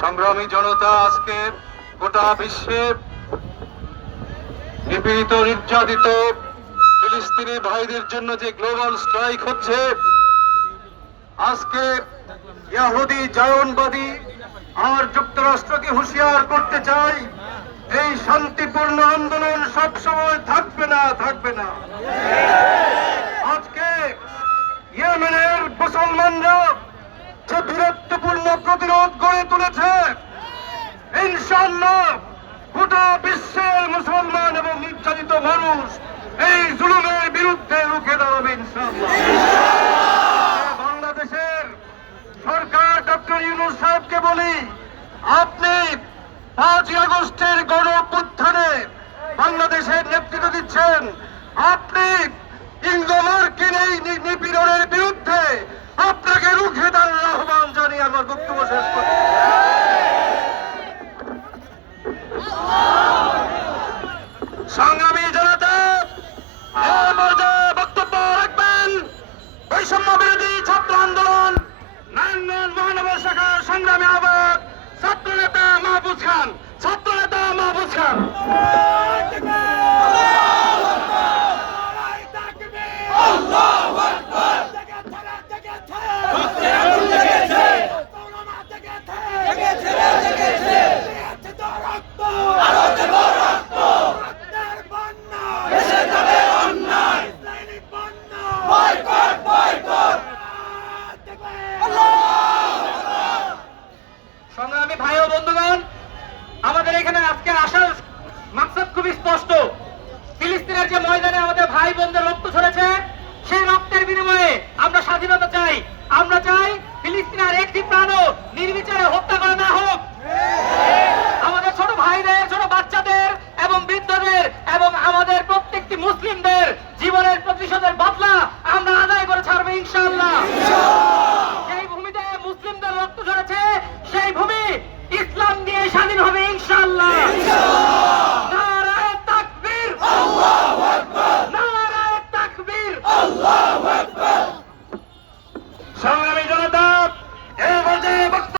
সংগ্রামী জনতা আজকে গোটা বিশ্বে নিপীড়িত, নির্যাতিত ফিলিস্তিনি ভাইদের জন্য যে গ্লোবাল স্ট্রাইক হচ্ছে, আজকে ইয়াহুদি জায়নবাদী আর যুক্তরাষ্ট্রকে হুঁশিয়ার করতে চাই এই শান্তিপূর্ণ আন্দোলন সব সময় থাকবে না থাকবে না। আজকে ইয়েমেনের মুসলমানরা গড়ে তুলেছে। ইনশাল্লাহ গোটা বিশ্বের মুসলমান এবং নির্যাতিত মানুষ এই জুলুমের বিরুদ্ধে রুখে দাঁড়াবে ইনশাল্লাহ বাংলাদেশের সরকার ডক্টর ইউনুস সাহেবকে বলি, আপনি পাঁচই আগস্টের গণ অভ্যুত্থানে বাংলাদেশের নেতৃত্ব দিচ্ছেন। আপনি ইংল্যান্ডের এই নিপীড়নের বিরুদ্ধে আপনাকে রুখে দাঁড়ানোর আহ্বান জানিয়ে আমার বক্তব্য শেষ করছি সংগ্রামী জনতা এই পর্যায়ে বক্তব্য রাখবেন। বৈষম্য বিরোধী ছাত্র আন্দোলন, নারায়ণগঞ্জ মহানগর শাখার সংগ্রামী আহ্বায়ক ছাত্র নেতা মাহবুজ খান মাহবুজ খান। সংগ্রামী ভাই ও বন্ধুগণ আমাদের এখানে আজকে আসার মাকসাদ খুবই স্পষ্ট। ফিলিস্তিনের যে ময়দানে আমাদের ভাই বোনদের রক্ত ঝরেছে সেই রক্তের বিনিময়ে আমরা স্বাধীনতা চাই। আমরা চাই ফিলিস্তিনের একটি প্রাণও নির্বিচারে হত্যা করা না হোক। আমাদের ছোট ভাইদের ছোট বাচ্চাদের এবং বৃদ্ধদের এবং আমাদের প্রত্যেকটি মুসলিমদের জীবনের প্রতিশোধের বদলা আমরা আদায় করে ছাড়বো ইনশাআল্লাহ। সেই ভূমিতে মুসলিমদের রক্ত ঝরেছে